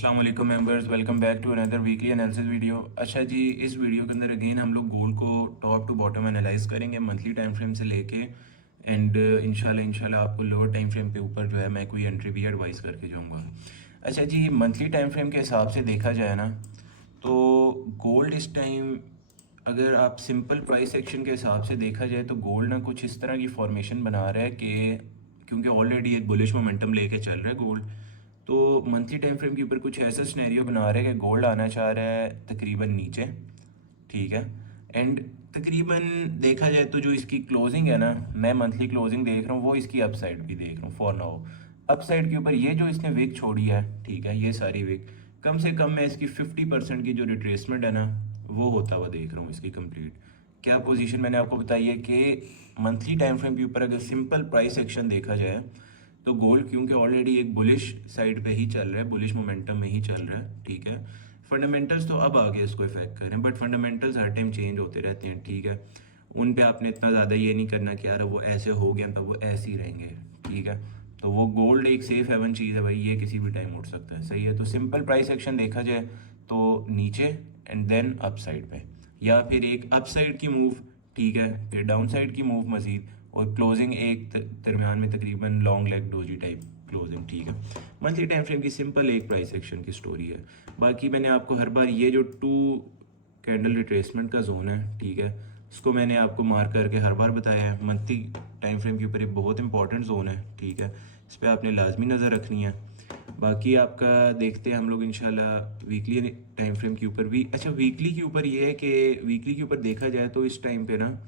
अस्सलाम वालेकुम members, welcome back to another weekly analysis video. अच्छा जी, इस वीडियो के अंदर अगेन हम लोग गोल्ड को टॉप टू बॉटम एनालाइज करेंगे मंथली टाइम फ्रेम से लेके एंड इंशाल्लाह आपको लोअर टाइम फ्रेम पे ऊपर जो है मैं कोई एंट्री भी एडवाइस करके जाऊंगा। अच्छा जी, मंथली टाइम फ्रेम के हिसाब से देखा जाए ना तो गोल्ड इस टाइम, अगर आप सिंपल प्राइस एक्शन के हिसाब से देखा जाए तो गोल्ड ना कुछ इस तरह की फॉर्मेशन बना रहा है कि क्योंकि ऑलरेडी एक बुलिश मोमेंटम लेके चल रहा है गोल्ड, तो मंथली टाइम फ्रेम के ऊपर कुछ ऐसा सिनेरियो बना रहा है कि गोल्ड आना चाह रहा है तकरीबन नीचे। ठीक है। एंड तकरीबन देखा जाए तो जो इसकी क्लोजिंग है ना, मैं मंथली क्लोजिंग देख रहा हूँ, वो इसकी अपसाइड भी देख रहा हूँ फॉर नाउ। अपसाइड के ऊपर ये जो इसने विक छोड़ी है, ठीक है, ये सारी विक कम से कम मैं इसकी 50% की जो रिट्रेसमेंट है ना वो होता हुआ देख रहा हूँ इसकी कंप्लीट। क्या पोजीशन मैंने आपको बताई है कि मंथली टाइम फ्रेम के ऊपर अगर सिंपल प्राइस एक्शन देखा जाए तो गोल्ड क्योंकि ऑलरेडी एक बुलिश साइड पे ही चल रहा है, बुलिश मोमेंटम में ही चल रहा है। ठीक है। फंडामेंटल्स तो अब आगे इसको इफेक्ट कर रहे हैं, but fundamentals her time change होते रहते हैं। ठीक है। उन पे आपने इतना ज़्यादा ये नहीं करना कि यार वो ऐसे हो गया तो वो ऐसे ही रहेंगे। ठीक है। तो वो गोल्ड एक सेफ हेवन चीज़ है भाई, ये किसी भी टाइम उठ सकता है। सही है। तो सिंपल प्राइस एक्शन देखा जाए तो नीचे एंड देन अप साइड पे, या फिर एक अप साइड की मूव, ठीक है, फिर डाउन साइड की मूव मजीद, और क्लोजिंग एक दरमियान में तकरीबन long leg doji type closing. ठीक है। मंथली टाइम फ्रेम की सिंपल एक प्राइस एक्शन की स्टोरी है। बाकी मैंने आपको हर बार ये जो टू कैंडल रिट्रेसमेंट का जोन है, ठीक है, इसको मैंने आपको मार्क करके हर बार बताया है। मंथली टाइम फ्रेम के ऊपर एक बहुत इंपॉर्टेंट जोन है। ठीक है। इस पर आपने लाजमी नज़र रखनी है। बाकी आपका देखते हैं हम लोग इंशाल्लाह वीकली टाइम फ्रेम के ऊपर भी। अच्छा, वीकली के ऊपर ये है कि वीकली के ऊपर देखा जाए तो इस टाइम पे ना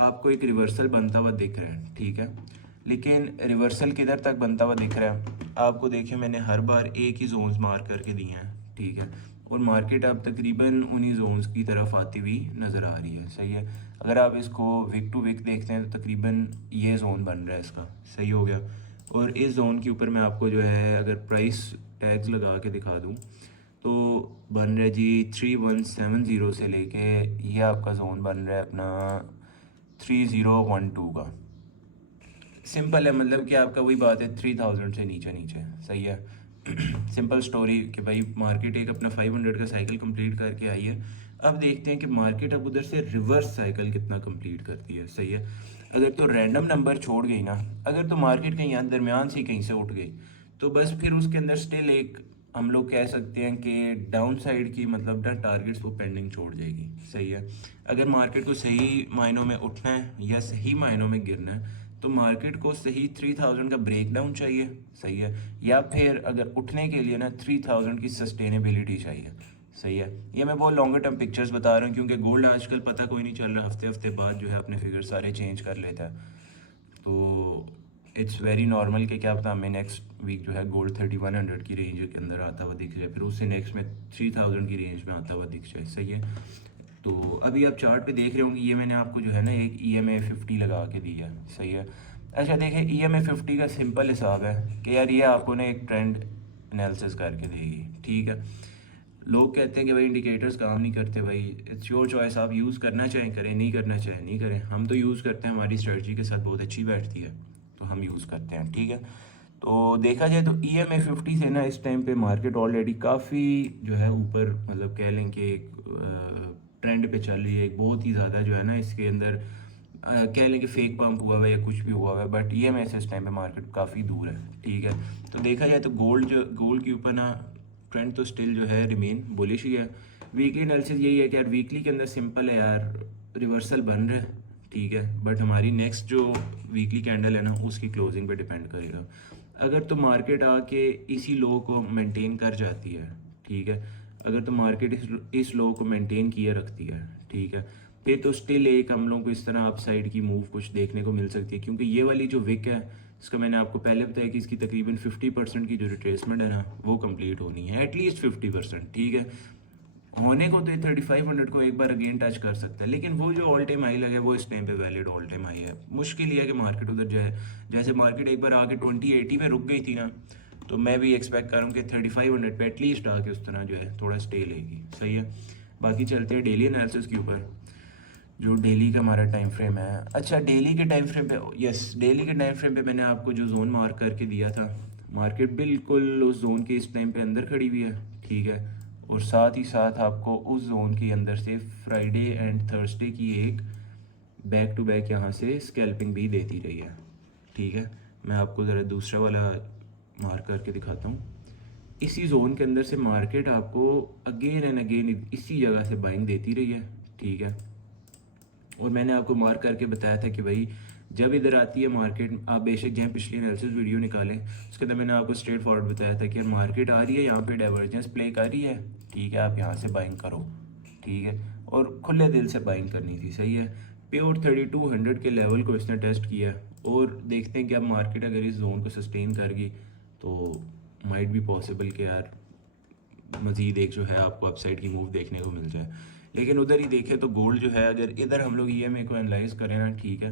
आपको एक रिवर्सल बनता हुआ दिख रहा है। ठीक है। लेकिन रिवर्सल किधर तक बनता हुआ दिख रहा है आपको? देखिए, मैंने हर बार एक ही जोन्स मार्क करके दिए हैं। ठीक है। और मार्केट अब तकरीबन उन्हीं जोन्स की तरफ आती हुई नज़र आ रही है। सही है। अगर आप इसको विक टू विक देखते हैं तो तकरीबन ये जोन बन रहा है इसका। सही हो गया। और इस जोन के ऊपर मैं आपको जो है अगर प्राइस टैग्स लगा के दिखा दूँ तो बन रहा है जी 3170 से लेके ये आपका जोन बन रहा है अपना 3012 का। सिंपल है, मतलब कि आपका वही बात है, 3000 से नीचे नीचे। सही है। सिंपल स्टोरी कि भाई मार्केट एक अपना 500 का साइकिल कंप्लीट करके आई है। अब देखते हैं कि मार्केट अब उधर से रिवर्स साइकिल कितना कंप्लीट करती है। सही है। अगर तो रैंडम नंबर छोड़ गई ना, अगर तो मार्केट कहीं यहाँ दरमियान से कहीं से उठ गई तो बस फिर उसके अंदर स्टिल एक हम लोग कह सकते हैं कि डाउन साइड की मतलब ना टारगेट्स वो पेंडिंग छोड़ जाएगी। सही है। अगर मार्केट को सही मायनों में उठना है या सही मायनों में गिरना है तो मार्केट को सही 3000 का ब्रेक डाउन चाहिए। सही है। या फिर अगर उठने के लिए ना 3000 की सस्टेनेबिलिटी चाहिए। सही है। ये मैं बहुत लॉन्गर टर्म पिक्चर्स बता रहा हूँ क्योंकि गोल्ड आजकल पता कोई नहीं चल रहा, हफ्ते हफ्ते बाद जो है अपने फिगर सारे चेंज कर लेता है। तो इट्स वेरी नॉर्मल कि क्या पता हमें नेक्स्ट वीक जो है गोल्ड 3100 की रेंज के अंदर आता हुआ दिख जाए, फिर उससे नेक्स्ट में 3000 की रेंज में आता हुआ दिख जाए। सही है। तो अभी आप चार्ट पे देख रहे होंगे, ये मैंने आपको जो है ना एक EMA 50 लगा के दी है। सही है। अच्छा देखिए, EMA 50 का सिंपल हिसाब है कि यार ये आपको ना एक ट्रेंड एनालिसिस करके देगी। ठीक है। लोग कहते हैं कि भाई इंडिकेटर्स काम नहीं करते। भाई इट्स योर चॉइस, आप यूज़ करना चाहें करें, नहीं करना चाहें नहीं करें। हम तो यूज़ करते हैं, हमारी स्ट्रेटजी के साथ बहुत अच्छी बैठती है तो हम यूज़ करते हैं। ठीक है। तो देखा जाए तो EMA 50 से ना इस टाइम पे मार्केट ऑलरेडी काफ़ी जो है ऊपर, मतलब कह लें कि एक ट्रेंड पे चल रही है। एक बहुत ही ज़्यादा जो है ना इसके अंदर कह लें कि फेक पंप हुआ हुआ है या कुछ भी हुआ हुआ है, बट EMA से इस टाइम पे मार्केट काफ़ी दूर है। ठीक है। तो देखा जाए तो गोल्ड के ऊपर ना ट्रेंड तो स्टिल जो है रिमेन बुलिश ही है। वीकली एनालिसिस यही है कि यार वीकली के अंदर सिंपल है यार, रिवर्सल बन रहा है। ठीक है। बट हमारी नेक्स्ट जो वीकली कैंडल है ना उसकी क्लोजिंग पे डिपेंड करेगा। अगर तो मार्केट आके इसी लो को मेंटेन कर जाती है, ठीक है, अगर तो मार्केट इस लो को मेंटेन किए रखती है, ठीक है, फिर तो स्टिल एक हम लोगों को इस तरह अपसाइड की मूव कुछ देखने को मिल सकती है। क्योंकि ये वाली जो विक है इसका मैंने आपको पहले बताया कि इसकी तकरीबन 50% की जो रिट्रेसमेंट है ना वो कंप्लीट होनी है, एटलीस्ट 50%। ठीक है। होने को तो ये 3500 को एक बार अगेन टच कर सकता है, लेकिन वो जो ऑल टाइम हाई लगे वो इस टाइम पे वैलिड ऑल टाइम हाई है। मुश्किल ये है कि मार्केट उधर जो है, जैसे मार्केट एक बार आके 2080 पे रुक गई थी ना, तो मैं भी एक्सपेक्ट कर रहा हूँ कि 3500 पे एटलीस्ट आके उस तरह जो है थोड़ा स्टे लेगी। सही है। बाकी चलते हैं डेली एनालिसिस के ऊपर, जो डेली का हमारा टाइम फ्रेम है। अच्छा, डेली के टाइम फ्रेम पे, यस, डेली के टाइम फ्रेम पे मैंने आपको जो जोन मार्क करके दिया था, मार्केट बिल्कुल उस जोन के इस टाइम पे अंदर खड़ी हुई है। ठीक है। और साथ ही साथ आपको उस जोन के अंदर से फ्राइडे एंड थर्सडे की एक बैक टू बैक यहाँ से स्कैल्पिंग भी देती रही है, ठीक है। मैं आपको ज़रा दूसरा वाला मार्क करके दिखाता हूँ। इसी जोन के अंदर से मार्केट आपको अगेन एंड अगेन इसी जगह से बाइंग देती रही है, ठीक है। और मैंने आपको मार्क करके बताया था कि भाई जब इधर आती है मार्केट, आप बेशक जहाँ पिछली एनालिसिस वीडियो निकालें उसके अंदर मैंने आपको स्ट्रेट फॉरवर्ड बताया था कि मार्केट आ रही है, यहाँ पे डाइवर्जेंस प्ले कर रही है, ठीक है, आप यहाँ से बाइंग करो, ठीक है। और खुले दिल से बाइंग करनी थी, सही है। प्योर 3200 के लेवल को इसने टेस्ट किया और देखते हैं कि अब मार्केट अगर इस जोन को सस्टेन कर गई तो माइट भी पॉसिबल कि यार मज़ीद एक जो है आपको अपसाइड की मूव देखने को मिल जाए। लेकिन उधर ही देखें तो गोल्ड जो है, अगर इधर हम लोग ईएमए को एनालाइज करें ना, ठीक है,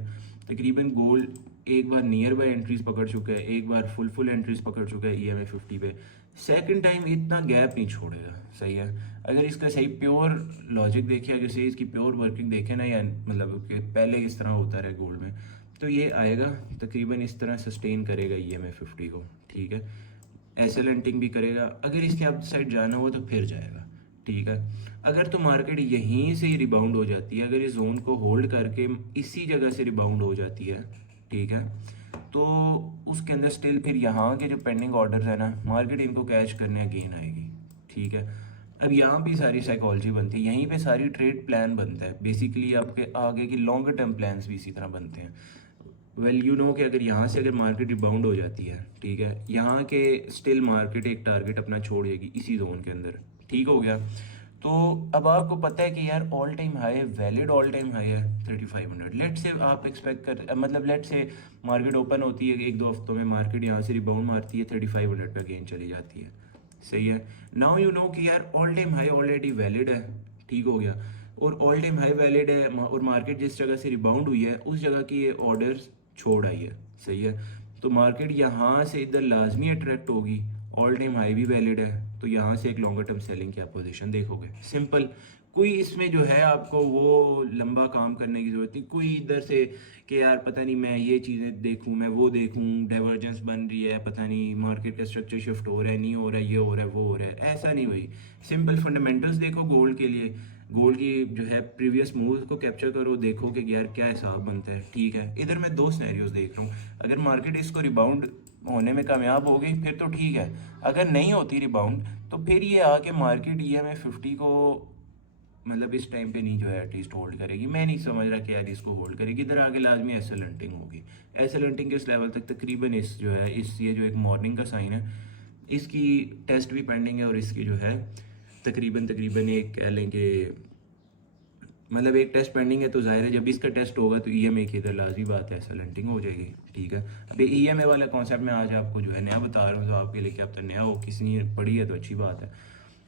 तकरीबन गोल्ड एक बार नियर बाय एंट्रीज पकड़ चुका है, एक बार फुल एंट्रीज पकड़ चुका है ईएमए 50 पे। सेकंड टाइम इतना गैप नहीं छोड़ेगा, सही है। अगर इसका सही प्योर लॉजिक देखें, अगर सही इसकी प्योर वर्किंग देखें ना, या मतलब कि पहले किस तरह होता रहे गोल्ड में, तो ये आएगा तकरीबन इस तरह सस्टेन करेगा ईएमए 50 को, ठीक है। एसएलएंटिंग भी करेगा, अगर इसके आप साइड जाना हो तो फिर जाएगा, ठीक है। अगर तो मार्केट यहीं से ही रिबाउंड हो जाती है, अगर इस जोन को होल्ड करके इसी जगह से रिबाउंड हो जाती है, ठीक है, तो उसके अंदर स्टिल फिर यहाँ के जो पेंडिंग ऑर्डर्स है ना, मार्केट इनको कैच करने अगेन आएगी, ठीक है। अब यहाँ भी सारी साइकोलॉजी बनती है, यहीं पे सारी ट्रेड प्लान बनता है, बेसिकली आपके आगे की लॉन्गर टर्म प्लान्स भी इसी तरह बनते हैं। वेल यू नो कि अगर यहाँ से अगर मार्केट रिबाउंड हो जाती है, ठीक है, यहाँ के स्टिल मार्केट एक टारगेट अपना छोड़ देगी इसी जोन के अंदर, ठीक हो गया। तो अब आपको पता है कि यार ऑल टाइम हाई है, वैलिड ऑल टाइम हाई है 3500। लेट से आप एक्सपेक्ट कर, मतलब लेट से मार्केट ओपन होती है एक दो हफ्तों में, मार्केट यहाँ से रिबाउंड मारती है 3500 पे अगेन चली जाती है, सही है। नाउ यू नो कि यार all time high already valid है, ठीक हो गया। और ऑल टाइम हाई वैलिड है और मार्केट जिस जगह से रिबाउंड हुई है उस जगह की ये ऑर्डर्स छोड़ आई है, सही है। तो मार्केट यहाँ से इधर लाजमी अट्रैक्ट होगी, ऑल टाइम हाई भी वैलिड है, तो यहाँ से एक लॉन्गर टर्म सेलिंग की आप पोजीशन देखोगे, सिंपल। कोई इसमें जो है आपको वो लंबा काम करने की ज़रूरत नहीं, कोई इधर से कि यार पता नहीं मैं ये चीज़ें देखूं, मैं वो देखूं, डाइवर्जेंस बन रही है, पता नहीं मार्केट का स्ट्रक्चर शिफ्ट हो रहा है, नहीं हो रहा है, ये हो रहा है, वो हो रहा है, ऐसा नहीं हुई। सिंपल फंडामेंटल्स देखो गोल्ड के लिए, गोल्ड की जो है प्रीवियस मूव को कैप्चर करो, देखो कि यार क्या हिसाब बनता है, ठीक है। इधर मैं दो सिनेरियोज देख रहा हूँ, अगर मार्केट इसको रिबाउंड होने में कामयाब हो गई फिर तो ठीक है, अगर नहीं होती रिबाउंड तो फिर ये आके मार्केट ईएमए 50 को मतलब इस टाइम पे नहीं जो है एटलीस्ट होल्ड करेगी। मैं नहीं समझ रहा कि यार इसको होल्ड करेगी, इधर आगे लाजमी एसएलएंटिंग होगी। एसएलएंटिंग किस लेवल तक, तकरीबन इस जो है इस ये जो एक मॉर्निंग का साइन है इसकी टेस्ट भी पेंडिंग है, और इसकी जो है तकरीबन एक कह लें कि मतलब एक टेस्ट पेंडिंग है, तो जाहिर है जब इसका टेस्ट होगा तो ईएमए की इधर लाजमी बात है एसएलएंटिंग हो जाएगी, ठीक है। अभी ईएमए वाला कॉन्सेप्ट मैं आज आपको जो है नया बता रहा हूँ, तो आपके लिए क्या पता नया हो, किसी ने पढ़ी है तो अच्छी बात है।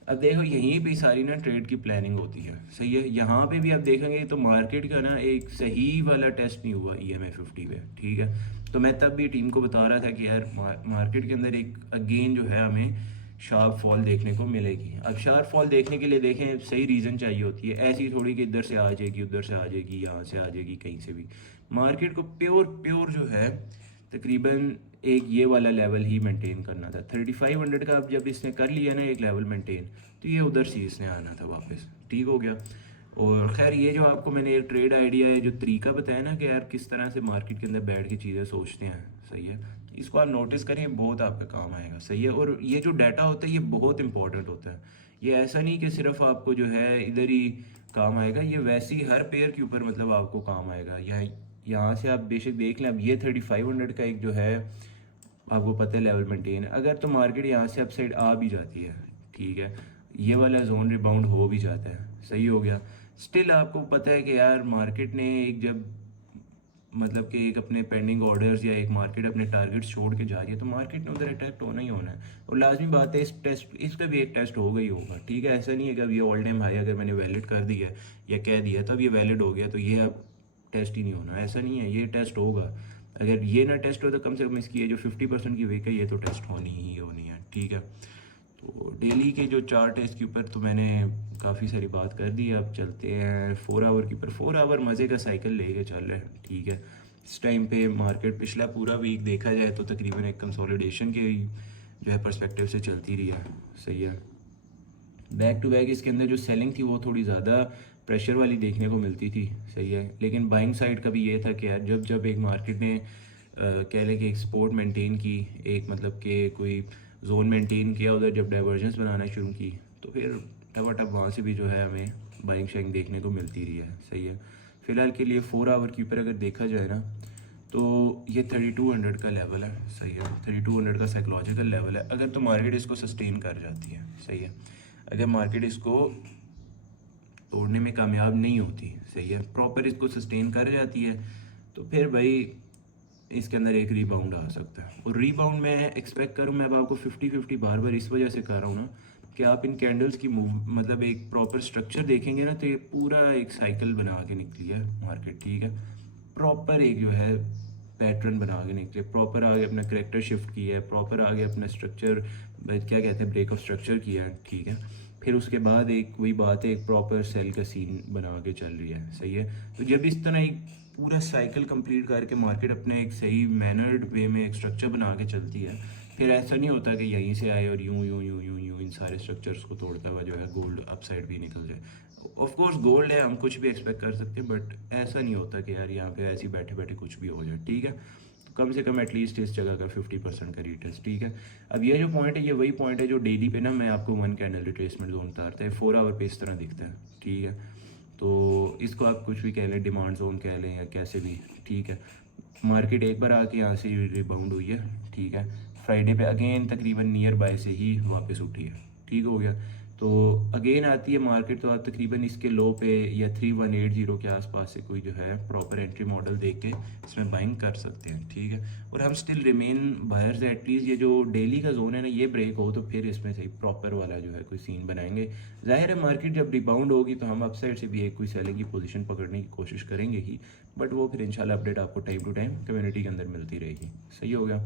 अब देखो यहीं पे सारी ना ट्रेड की प्लानिंग होती है, सही है। यहाँ पे भी आप देखेंगे तो मार्केट का ना एक सही वाला टेस्ट नहीं हुआ ईएमए 50 पे, ठीक है। तो मैं तब भी टीम को बता रहा था कि यार मार्केट के अंदर एक अगेन जो है हमें शार्प फॉल देखने को मिलेगी। अब शार्प फॉल देखने के लिए देखें सही रीज़न चाहिए होती है, ऐसी थोड़ी कि इधर से आ जाएगी, उधर से आ जाएगी, यहाँ से आ जाएगी, कहीं से भी। मार्केट को प्योर जो है तकरीबन एक ये वाला लेवल ही मेंटेन करना था 3500 का। अब जब इसने कर लिया ना एक लेवल मेंटेन, तो ये उधर से इसने आना था वापस, ठीक हो गया। और खैर ये जो आपको मैंने एक ट्रेड आइडिया है, जो तरीका बताया ना कि यार किस तरह से मार्केट के अंदर बैठ के चीज़ें सोचते हैं, सही है, इसको आप नोटिस करिए, बहुत आपका काम आएगा, सही है। और ये जो डाटा होता है ये बहुत इंपॉर्टेंट होता है, ये ऐसा नहीं कि सिर्फ आपको जो है इधर ही काम आएगा, ये वैसे ही हर पेयर के ऊपर मतलब आपको काम आएगा। यहाँ से आप बेशक देख लें, अब ये 3500 का एक जो है आपको पता है लेवल मेंटेन है, अगर तो मार्केट यहाँ से अपसाइड आ भी जाती है, ठीक है, ये वाला जोन रिबाउंड हो भी जाता है, सही हो गया। स्टिल आपको पता है कि यार मार्केट ने एक जब मतलब कि एक अपने पेंडिंग ऑर्डर्स या एक मार्केट अपने टारगेट्स छोड़ के जा रही है, तो मार्केट ने उधर अटैक्ट होना ही होना है। और लाजमी बात है इसका भी एक टेस्ट होगा ही होगा, ठीक है। ऐसा नहीं है कि अब ये ऑल टाइम हाई अगर मैंने वैलिड कर दिया या कह दिया तब ये वैलिड हो गया तो ये अब टेस्ट ही नहीं होना, ऐसा नहीं है, ये टेस्ट होगा। अगर ये ना टेस्ट हो तो कम से कम इसकी ये जो 50% की वीक है ये तो टेस्ट होनी ही होनी है, ठीक है। तो डेली के जो चार्ट है इसके ऊपर तो मैंने काफ़ी सारी बात कर दी, अब चलते हैं 4 आवर के ऊपर। 4 आवर मज़े का साइकिल लेके चल रहे हैं, ठीक है। इस टाइम पे मार्केट पिछला पूरा वीक देखा जाए तो तकरीबन एक कंसोलिडेशन के जो है पर्सपेक्टिव से चलती रही है, सही है। बैक टू बैक इसके अंदर जो सेलिंग थी वो थोड़ी ज़्यादा प्रेशर वाली देखने को मिलती थी, सही है। लेकिन बाइंग साइड का भी ये था कि यार जब जब एक मार्केट ने कह लें कि एक सपोर्ट मेंटेन की, एक मतलब कि कोई जोन मेंटेन किया, उधर जब डाइवर्जेंस बनाना शुरू की, तो फिर टप वहाँ से भी जो है हमें बाइंग शाइंग देखने को मिलती रही है, सही है। फ़िलहाल के लिए 4 आवर के ऊपर अगर देखा जाए ना, तो ये 3200 का लेवल है, सही है। 3200 का साइकोलॉजिकल लेवल है, अगर तो मार्केट इसको सस्टेन कर जाती है, सही है। अगर मार्केट इसको तोड़ने में कामयाब नहीं होती, सही है, प्रॉपर इसको सस्टेन कर जाती है, तो फिर भाई इसके अंदर एक रीबाउंड आ सकता है। और रीबाउंड मैं एक्सपेक्ट करूँ, मैं अब आपको 50-50 बार बार इस वजह से कर रहा हूँ ना कि आप इन कैंडल्स की मूव मतलब एक प्रॉपर स्ट्रक्चर देखेंगे ना, तो ये पूरा एक साइकिल बना के निकली है मार्केट, ठीक है। प्रॉपर एक जो है पैटर्न बना के निकले, प्रॉपर आगे अपना करेक्टर शिफ्ट किया है, प्रॉपर आगे अपना स्ट्रक्चर क्या कहते हैं ब्रेक ऑफ स्ट्रक्चर किया है, ठीक है। फिर उसके बाद एक वही बात है, एक प्रॉपर सेल का सीन बना के चल रही है, सही है। तो जब इस तरह एक पूरा साइकिल कंप्लीट करके मार्केट अपने एक सही मैनर्ड वे में एक स्ट्रक्चर बना के चलती है, फिर ऐसा नहीं होता कि यहीं से आए और यूं यूं यूं यूं यूं इन सारे स्ट्रक्चर्स को तोड़ता हुआ जो है गोल्ड अपसाइड भी निकल जाए। ऑफ कोर्स गोल्ड है, हम कुछ भी एक्सपेक्ट कर सकते हैं, बट ऐसा नहीं होता कि यार यहाँ पे ऐसे ही बैठे बैठे कुछ भी हो जाए, ठीक है। तो कम से कम एटलीस्ट इस जगह का 50% का रिटेस्ट, ठीक है। अब ये जो पॉइंट है, ये वही पॉइंट है जो डेली पे ना मैं आपको 1 कैंडल रिट्रेसमेंट जोन उतारता है, 4 आवर पे इस तरह दिखता है, ठीक है। तो इसको आप कुछ भी कह लें, डिमांड जोन कह लें या कैसे भी, ठीक है। मार्केट एक बार आके यहाँ से रिबाउंड हुई है, ठीक है। फ्राइडे पे अगेन तकरीबन नियर बाय से ही वापस उठी है, ठीक हो गया। तो अगेन आती है मार्केट, तो आप तकरीबन इसके लो पे या 3180 के आसपास से कोई जो है प्रॉपर एंट्री मॉडल देख के इसमें बाइंग कर सकते हैं, ठीक है। और हम स्टिल रिमेन बायर्स, एटलीस्ट ये जो डेली का जोन है ना, ये ब्रेक हो तो फिर इसमें से प्रॉपर वाला जो है कोई सीन बनाएंगे। जाहिर है मार्केट जब रिबाउंड होगी तो हम अपसाइड से भी एक कोई सेलिंग की पोजीशन पकड़ने की कोशिश करेंगे ही, बट वो फिर इंशाल्लाह अपडेट आपको टाइम टू टाइम कम्युनिटी के अंदर मिलती रहेगी, सही हो गया।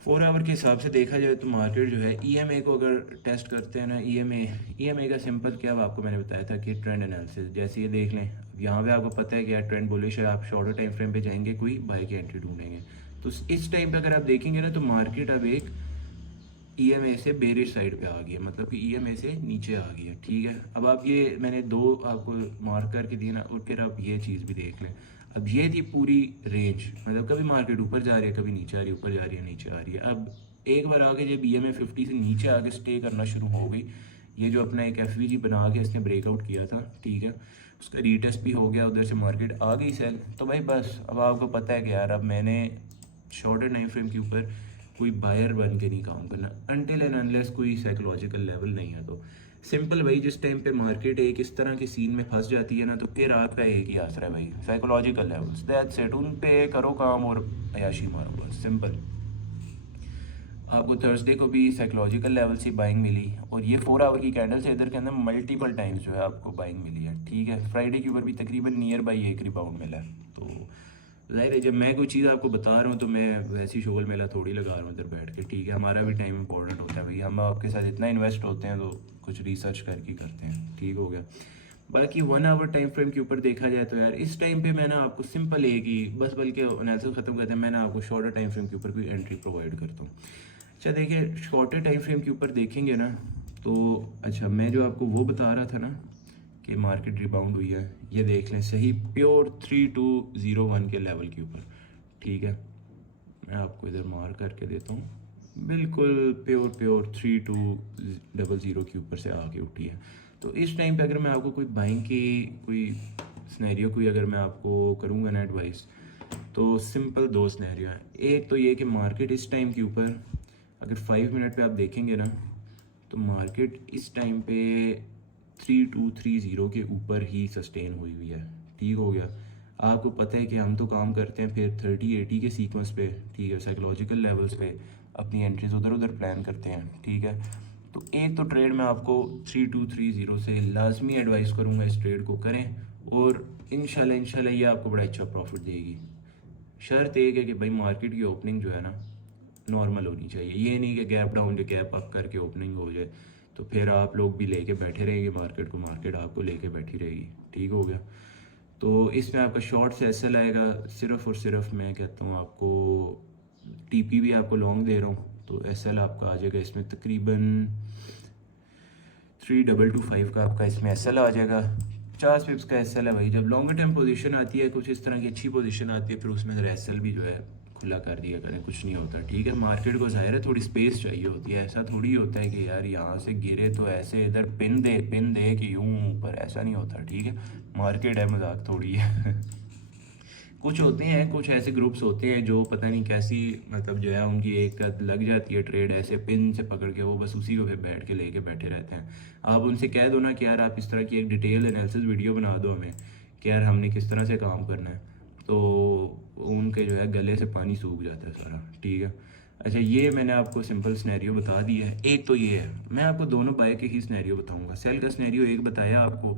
4 आवर के हिसाब से देखा जाए तो मार्केट जो है ईएमए को अगर टेस्ट करते हैं ना, ईएमए का सिंपल क्या आपको मैंने बताया था कि ट्रेंड एनालिसिस, जैसे ये देख लें, अब यहाँ पे आपको पता है कि यार ट्रेंड बुलिश है, आप शॉर्टर टाइम फ्रेम पे जाएंगे, कोई बाय की एंट्री ढूंढेंगे। तो इस टाइम पे अगर आप देखेंगे ना, तो मार्केट अब एक ईएमए से बेरिश साइड पे आ गई है, मतलब कि ईएमए से नीचे आ गई है, ठीक है। अब आप ये मैंने दो आपको मार्क करके दिए ना, और फिर आप ये चीज़ भी देख लें। अब ये थी पूरी रेंज, मतलब कभी मार्केट ऊपर जा रही है, कभी नीचे आ रही है, ऊपर जा रही है, नीचे आ रही है। अब एक बार आगे जब ईएमए 50 से नीचे आके स्टे करना शुरू हो गई, ये जो अपना एक एफवीजी बना के इसने ब्रेकआउट किया था, ठीक है, उसका रीटेस्ट भी हो गया, उधर से मार्केट आ गई सेल। तो भाई बस अब आपको पता है कि यार अब मैंने शॉर्टर टाइम फ्रेम के ऊपर कोई बायर बन के नहीं काम करना, अनटिल एंड अनलेस कोई साइकोलॉजिकल लेवल नहीं है। तो सिंपल भाई, जिस टाइम पे मार्केट एक इस तरह की सीन में फंस जाती है ना, तो फिर आपका एक ही आसरा है भाई, साइकोलॉजिकल लेवल्स, दैट्स इट। उन पे करो काम और अयाशी मारो, बस सिंपल। आपको थर्सडे को भी साइकोलॉजिकल लेवल से बाइंग मिली, और ये 4 आवर की कैंडल से इधर के अंदर मल्टीपल टाइम्स जो है आपको बाइंग मिली है, ठीक है। फ्राइडे के ऊपर भी तकरीबन नियर बाई एक रिबाउंड मिला है। तो जाहिर है जब मैं कोई चीज़ आपको बता रहा हूँ तो मैं वैसी शोगल मेला थोड़ी लगा रहा हूँ इधर बैठ के, ठीक है। हमारा भी टाइम इंपॉर्टेंट होता है भाई, हम आपके साथ इतना इन्वेस्ट होते हैं तो कुछ रिसर्च करके करते हैं, ठीक हो गया। बाकी 1 आवर टाइम फ्रेम के ऊपर देखा जाए तो यार इस टाइम पे मैं ना आपको सिंपल एक ही बस, बल्कि एनालिसिस ख़त्म करते हैं, मैं ना आपको शॉर्टर टाइम फ्रेम के ऊपर कोई एंट्री प्रोवाइड करता हूँ। अच्छा देखिए, शॉर्टर टाइम फ्रेम के ऊपर देखेंगे ना, तो अच्छा मैं जो आपको वो बता रहा था ना कि मार्केट रिबाउंड हुई है, ये देख लें सही प्योर 3201 के लेवल के ऊपर, ठीक है। मैं आपको इधर मार्क करके देता हूँ, बिल्कुल प्योर 3200 के ऊपर से आके उठी है। तो इस टाइम पे अगर मैं आपको कोई बाइंग की कोई स्नैरियो कोई अगर मैं आपको करूँगा ना एडवाइस, तो सिंपल दो स्नैरियो हैं। एक तो ये कि मार्केट इस टाइम के ऊपर अगर 5 मिनट पे आप देखेंगे ना, तो मार्केट इस टाइम पे 3230 के ऊपर ही सस्टेन हुई हुई है, ठीक हो गया। आपको पता है कि हम तो काम करते हैं फिर 30-80 के सीक्वेंस पे, ठीक है, साइकोलॉजिकल लेवल्स पे अपनी एंट्रीज उधर उधर प्लान करते हैं, ठीक है। तो एक तो ट्रेड मैं आपको 3230 से लाजमी एडवाइस करूँगा, इस ट्रेड को करें, और इंशाल्लाह ये आपको बड़ा अच्छा प्रॉफिट देगी। शर्त एक है कि भाई मार्केट की ओपनिंग जो है ना नॉर्मल होनी चाहिए, ये नहीं कि गैप डाउन जो गैप अप करके ओपनिंग हो जाए तो फिर आप लोग भी लेके बैठे रहेंगे मार्केट को, मार्केट आपको लेके बैठी रहेगी, ठीक हो गया। तो इसमें आपका शॉर्ट से एसएल आएगा, सिर्फ और सिर्फ मैं कहता हूँ आपको टीपी भी आपको लॉन्ग दे रहा हूँ, तो एसएल आपका आ जाएगा इसमें तकरीबन 3225 का आपका इसमें एसएल आ जाएगा। 50 पिप्स का एसएल है भाई। जब लॉन्गर टर्म पोजीशन आती है, कुछ इस तरह की अच्छी पोजीशन आती है, फिर उसमें ज़रा एसएल भी जो है खुला कर दिया करें, कुछ नहीं होता, ठीक है। मार्केट को ज़ाहिर है थोड़ी स्पेस चाहिए होती है, ऐसा थोड़ी होता है कि यार यहाँ से गिरे तो ऐसे इधर पिन दे कि यूँ ऊपर, ऐसा नहीं होता, ठीक है। मार्केट है, मजाक थोड़ी है। कुछ होते हैं, कुछ ऐसे ग्रुप्स होते हैं जो पता नहीं कैसी, मतलब जो है उनकी एक लग जाती है ट्रेड ऐसे पिन से पकड़ के, वो बस उसी को फिर बैठ के लेके बैठे रहते हैं। आप उनसे कह दो ना कि यार आप इस तरह की एक डिटेल एनालिसिस वीडियो बना दो हमें कि यार हमने किस तरह से काम करना है, तो उनके जो है गले से पानी सूख जाता है सारा, ठीक है। अच्छा, ये मैंने आपको सिंपल स्नैरियो बता दिया है। एक तो ये है, मैं आपको दोनों बाय के ही स्नैरियो बताऊंगा। सेल का स्नैरियो एक बताया आपको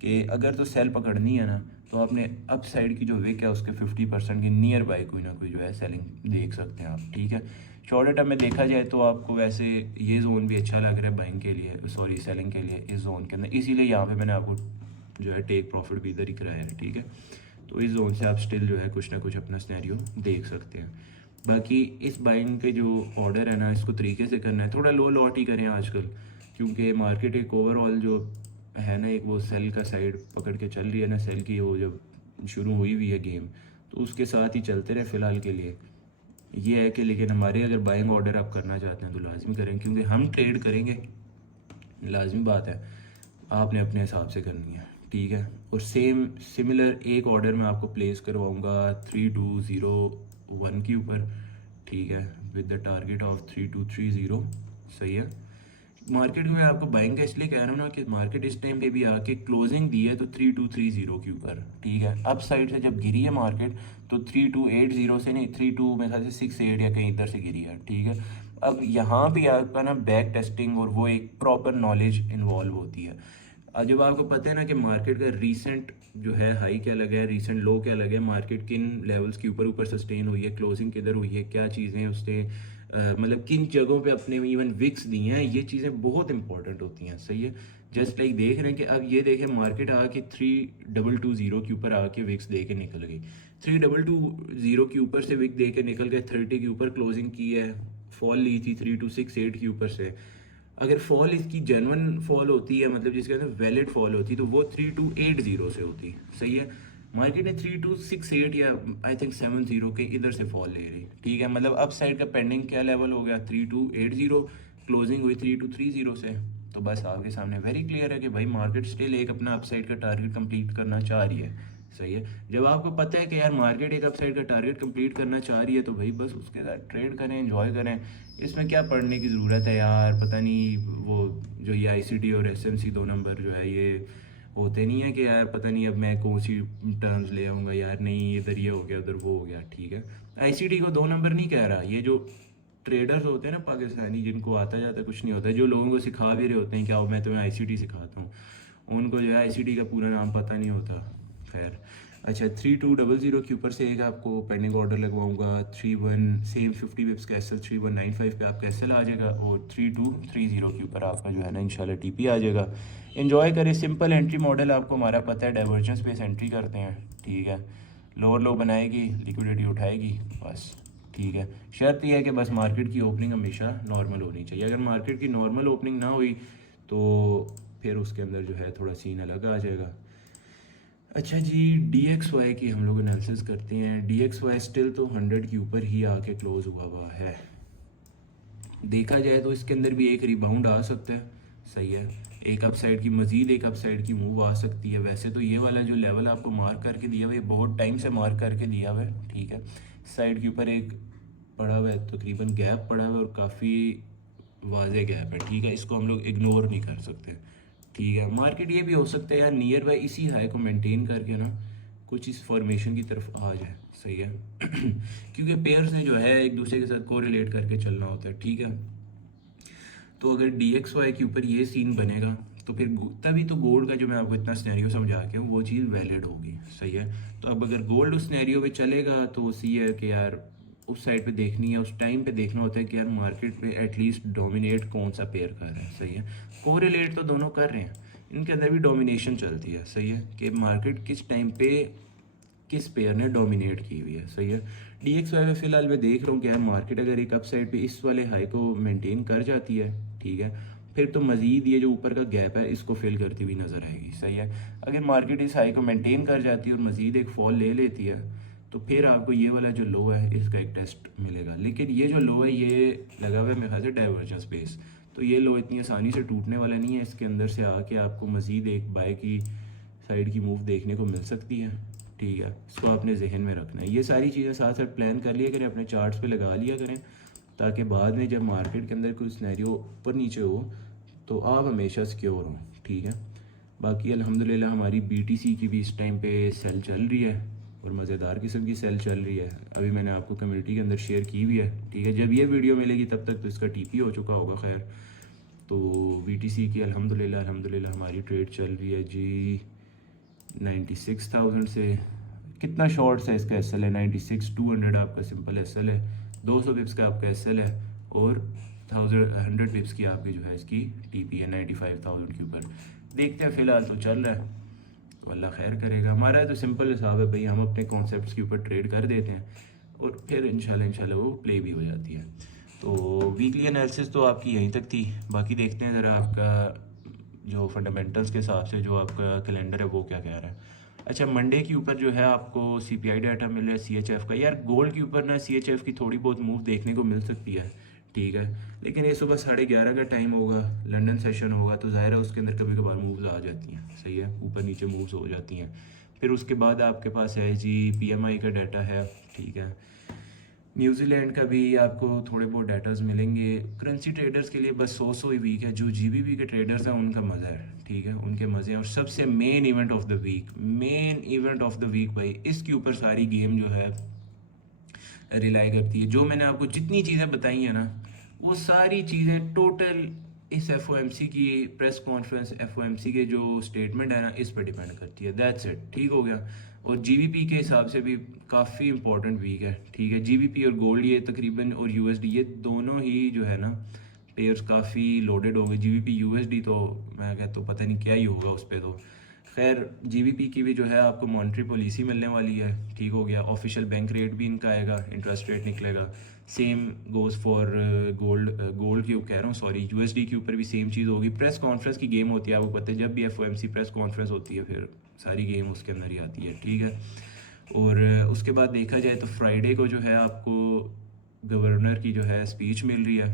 कि अगर तो सेल पकड़नी है ना, तो आपने अप साइड की जो विक है उसके 50% के नियर बाय कोई ना कोई जो है सेलिंग देख सकते हैं आप, ठीक है। शॉर्ट टर्म में देखा जाए तो आपको वैसे ये जोन भी अच्छा लग रहा है बाइंग के लिए, सॉरी सेलिंग के लिए, इस जोन के अंदर, इसीलिए यहाँ पे मैंने आपको जो है टेक प्रॉफिट भी इधर ही कराया है, ठीक है। तो इस जोन से आप स्टिल जो है कुछ ना कुछ अपना सिनेरियो देख सकते हैं। बाकी इस बाइंग के जो ऑर्डर है ना, इसको तरीके से करना है, थोड़ा लो लॉट ही करें आजकल, क्योंकि मार्केट एक ओवरऑल जो है ना, एक वो सेल का साइड पकड़ के चल रही है ना, सेल की वो जब शुरू हुई है गेम, तो उसके साथ ही चलते रहे फ़िलहाल के लिए। ये है कि लेकिन हमारे अगर बाइंग ऑर्डर आप करना चाहते हैं तो लाजमी करें, क्योंकि हम ट्रेड करेंगे, लाजमी बात है, आपने अपने हिसाब से करनी है, ठीक है। और सेम सिमिलर एक ऑर्डर मैं आपको प्लेस करवाऊँगा 3201 के ऊपर, ठीक है, विद द टारगेट ऑफ 3230, सही है। मार्केट में आपको बाइंग का इसलिए कह रहा हूँ ना कि मार्केट इस टाइम पे भी आके क्लोजिंग दी है तो 3230 के ऊपर, ठीक है। अप साइड से जब गिरी है मार्केट तो 3280 से नहीं, 32 मेरे ख्याल से 68 या कहीं इधर से गिरी है, ठीक है। अब यहाँ भी आपका ना बैक टेस्टिंग और वो एक प्रॉपर नॉलेज इन्वॉल्व होती है। जब आपको पता है ना कि मार्केट का रीसेंट जो है हाई क्या लगा है, रीसेंट लो क्या लगा है, मार्केट किन लेवल्स के ऊपर ऊपर सस्टेन हुई है, क्लोजिंग किधर हुई है, क्या चीज़ें उससे मतलब किन जगहों पे अपने इवन विक्स दिए हैं, ये चीज़ें बहुत इंपॉर्टेंट होती हैं, सही है। जस्ट लाइक देख रहे हैं कि अब ये देखें मार्केट आके 3220 के ऊपर आके विक्स दे के निकल गई, 3220 के ऊपर से विक दे के निकल गए, 30 के ऊपर क्लोजिंग की है, फॉल ली थी 3268 के ऊपर से। अगर फॉल इसकी जेन्युइन फॉल होती है, मतलब जिसके अंदर वैलिड फॉल होती, तो वो 3280 से होती, सही है। मार्केट ने 3268 या आई थिंक 70 के इधर से फॉल ले रही, ठीक है। मतलब अप साइड का पेंडिंग क्या लेवल हो गया 3280, क्लोजिंग हुई 3230 से। तो बस आपके सामने वेरी क्लियर है कि भाई मार्केट स्टिल एक अपना अप साइड का टारगेट कंप्लीट करना चाह रही है, सही है। जब आपको पता है कि यार मार्केट एक अप साइड का टारगेट कंप्लीट करना चाह रही है, तो भाई बस उसके साथ ट्रेड करें, एंजॉय करें। इसमें क्या पढ़ने की ज़रूरत है यार, पता नहीं वो जो ये आईसीटी और एसएमसी 2 नंबर जो है ये होते नहीं है कि यार पता नहीं अब मैं कौन सी टर्म्स ले आऊँगा यार, नहीं इधर ये हो गया उधर वो हो गया, ठीक है। आईसीटी को 2 नंबर नहीं कह रहा, ये जो ट्रेडर्स होते हैं ना पाकिस्तानी, जिनको आता जाता कुछ नहीं होता, जो लोगों को सिखा भी रहे होते हैं, क्या मैं तुम्हें आईसीटी सिखाता हूँ, उनको जो है आईसीटी का पूरा नाम पता नहीं होता। खैर, अच्छा 3200 के ऊपर से एक आपको पेंडिंग ऑर्डर लगवाऊंगा, 31 सेम 50 पिप्स का एसएल 3195 पे आपका एसएल आ जाएगा, और 3230 के ऊपर आपका जो है ना इंशाल्लाह टीपी आ जाएगा। एंजॉय करें, सिंपल एंट्री मॉडल आपको हमारा पता है, डाइवर्जेंस पे एंट्री करते हैं, ठीक है। लोअर लो बनाएगी, लिक्विडिटी उठाएगी, बस, ठीक है। शर्त यह है कि बस मार्केट की ओपनिंग हमेशा नॉर्मल होनी चाहिए। अगर मार्केट की नॉर्मल ओपनिंग ना हुई तो फिर उसके अंदर जो है थोड़ा सीन अलग आ जाएगा। अच्छा जी, DXY की हम लोग एनालिसिस करते हैं। DXY स्टिल तो 100 के ऊपर ही आके क्लोज हुआ है। देखा जाए तो इसके अंदर भी एक रिबाउंड आ सकता है, सही है। एक अप साइड की मज़ीद एक अप साइड की मूव आ सकती है। वैसे तो ये वाला जो लेवल आपको मार्क करके दिया हुआ है, बहुत टाइम से मार्क करके दिया हुआ है, ठीक है। साइड के ऊपर एक पड़ा हुआ है, तकरीबन गैप पड़ा हुआ है और काफ़ी वाज़े गैप है, ठीक है। इसको हम लोग इग्नोर नहीं कर सकते, ठीक है। मार्केट ये भी हो सकता है यार नियर बाय इसी हाई को मेंटेन करके ना कुछ इस फॉर्मेशन की तरफ आ जाए, सही है। क्योंकि पेयर्स ने जो है एक दूसरे के साथ कोरिलेट करके चलना होता है, ठीक है। तो अगर DXY के ऊपर ये सीन बनेगा तो फिर तभी तो गोल्ड का जो मैं आपको इतना सिनेरियो समझा के हूँ वो चीज़ वैलिड होगी, सही है। तो अब अगर गोल्ड उस सिनेरियो पे चलेगा तो सी है कि यार उस साइड पे देखनी है, उस टाइम पे देखना होता है कि यार मार्केट पे एटलीस्ट डोमिनेट कौन सा पेयर कर रहा है, सही है। कोरिलेट तो दोनों कर रहे हैं, इनके अंदर भी डोमिनेशन चलती है, सही है, कि मार्केट किस टाइम पे किस पेयर ने डोमिनेट की हुई है, सही है। DXY में फिलहाल मैं देख रहा हूँ कि यार मार्केट अगर एक अप साइड पे इस वाले हाई को मेंटेन कर जाती है, ठीक है, फिर तो मज़ीद ये जो ऊपर का गैप है इसको फिल करती हुई नज़र आएगी। सही है, अगर मार्केट इस हाई को मेंटेन कर जाती है और मज़ीद एक फॉल ले लेती है तो फिर आपको ये वाला जो लो है इसका एक टेस्ट मिलेगा। लेकिन ये जो लो है ये लगा हुआ है मेरे ख्याल से डाइवर्जेंस बेस, तो ये लो इतनी आसानी से टूटने वाला नहीं है। इसके अंदर से आके आपको मज़ीद एक बाय की साइड की मूव देखने को मिल सकती है। ठीक है, इसको आपने जहन में रखना है। ये सारी चीज़ें साथ साथ प्लान कर लिया करें, अपने चार्ट्स पे लगा लिया करें, ताकि बाद में जब मार्केट के अंदर कोई सिनेरियो ऊपर नीचे हो तो आप हमेशा सिक्योर हों। ठीक है, बाकी अल्हम्दुलिल्लाह हमारी BTC की भी इस टाइम पे सेल चल रही है और मज़ेदार किस्म की सेल चल रही है। अभी मैंने आपको कम्युनिटी के अंदर शेयर की भी है। ठीक है, जब ये वीडियो मिलेगी तब तक तो इसका TP हो चुका होगा। खैर, तो BTC की अल्हम्दुलिल्लाह हमारी ट्रेड चल रही है जी 96,000 से। कितना शॉर्ट्स है इसका SL है 96,200 आपका सिंपल SL है, 200 पिप्स का आपका SL है और 100 पिप्स की आपकी जो है इसकी TP है 95,000 के ऊपर। देखते हैं, फ़िलहाल तो चल रहा है तो अल्लाह खैर करेगा। हमारा तो सिंपल हिसाब है भाई, हम अपने कॉन्सेप्ट्स के ऊपर ट्रेड कर देते हैं और फिर इंशाल्लाह वो प्ले भी हो जाती है। तो वीकली एनालिसिस तो आपकी यहीं तक थी। बाकी देखते हैं ज़रा आपका जो फंडामेंटल्स के हिसाब से जो आपका कैलेंडर है वो क्या कह रहा है। अच्छा, मंडे के ऊपर जो है आपको CPI डाटा मिल रहा है CHF का। यार गोल्ड के ऊपर ना CHF की थोड़ी बहुत मूव देखने को मिल सकती है। ठीक है, लेकिन ये सुबह 11:30 का टाइम होगा, लंदन सेशन होगा, तो ज़ाहिर है उसके अंदर कभी कभार मूव्स आ जाती हैं। सही है, ऊपर नीचे मूव्स हो जाती हैं। फिर उसके बाद आपके पास है जी PMI का डाटा है। ठीक है, न्यूजीलैंड का भी आपको थोड़े बहुत डाटाज मिलेंगे। करेंसी ट्रेडर्स के लिए बस 100 ही वीक है। जो GBP के ट्रेडर्स हैं उनका मज़ा है। ठीक है, उनके मज़े हैं। और सबसे main event of the week भाई, इसके ऊपर सारी गेम जो है रिलाई करती है। जो मैंने आपको जितनी चीज़ें बताई हैं ना, वो सारी चीज़ें टोटल इस FOMC की प्रेस कॉन्फ्रेंस, FOMC के जो स्टेटमेंट है ना, इस पर डिपेंड करती है। That's it. ठीक हो गया। और GBP के हिसाब से भी काफ़ी इंपॉर्टेंट वीक है। ठीक है, GBP और गोल्ड ये तकरीबन और USD ये दोनों ही जो है ना पेयर्स काफ़ी लोडेड होंगे। GBP USD तो मैं कहता हूँ पता नहीं क्या ही होगा उस पर। तो खैर, GBP की भी जो है आपको मॉनेटरी पॉलिसी मिलने वाली है। ठीक हो गया, ऑफिशियल बैंक रेट भी इनका आएगा, इंटरेस्ट रेट निकलेगा। सेम गोज़ फॉर गोल्ड की कह रहा हूँ, सॉरी, USD के ऊपर भी सेम चीज़ होगी। प्रेस कॉन्फ्रेंस की गेम होती है, आपको पता है, जब भी FOMC प्रेस कॉन्फ्रेंस होती है फिर सारी गेम उसके अंदर ही आती है। ठीक है, और उसके बाद देखा जाए तो फ्राइडे को जो है आपको गवर्नर की जो है स्पीच मिल रही है,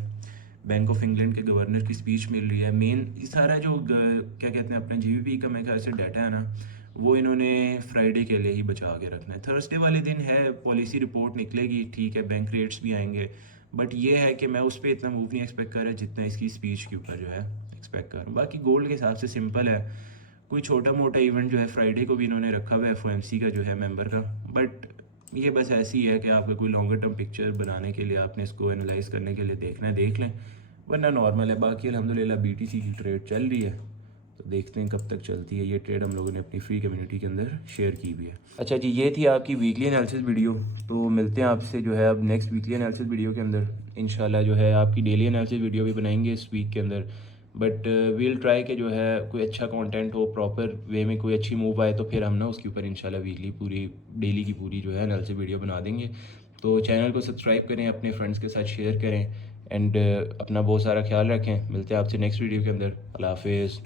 बैंक ऑफ इंग्लैंड के गवर्नर की स्पीच मिल रही है। मेन सारा जो क्या कहते हैं अपने GBP का मेरे ख्याल से डाटा है ना, वो इन्होंने फ्राइडे के लिए ही बचा के रखना है। थर्सडे वाले दिन है पॉलिसी रिपोर्ट निकलेगी। ठीक है, बैंक रेट्स भी आएंगे, बट ये है कि मैं उस पर इतना मूव नहीं एक्सपेक्ट कर रहा जितना इसकी स्पीच के ऊपर जो है एक्सपेक्ट कर रहा हूँ। बाकी गोल्ड के हिसाब से सिंपल है, कोई छोटा मोटा इवेंट जो है फ्राइडे को भी इन्होंने रखा हुआ है FOMC का जो है मेंबर का, बट ये बस ऐसी है कि आपका कोई लॉन्गर टर्म पिक्चर बनाने के लिए आपने इसको एनालाइज करने के लिए देखना है, देख लें, वरना नॉर्मल है। बाकी अल्हम्दुलिल्लाह BTC की ट्रेड चल रही है, तो देखते हैं कब तक चलती है। ये ट्रेड हम लोगों ने अपनी फ्री कम्युनिटी के अंदर शेयर की भी है। अच्छा जी, ये थी आपकी वीकली एनालिसिस वीडियो। तो मिलते हैं आपसे जो है अब नेक्स्ट वीकली एनालिसिस वीडियो के अंदर। इंशाल्लाह जो है आपकी डेली एनालिसिस वीडियो भी बनाएंगे इस वीक के अंदर, बट वील ट्राई के जो है कोई अच्छा कंटेंट हो, प्रॉपर वे में कोई अच्छी मूव आए तो फिर हम ना उसके ऊपर इंशाल्लाह वीकली पूरी डेली की पूरी जो है एनालिसिस वीडियो बना देंगे। तो चैनल को सब्सक्राइब करें, अपने फ्रेंड्स के साथ शेयर करें एंड अपना बहुत सारा ख्याल रखें। मिलते हैं आपसे नेक्स्ट वीडियो के अंदर। अल्लाह हाफिज़।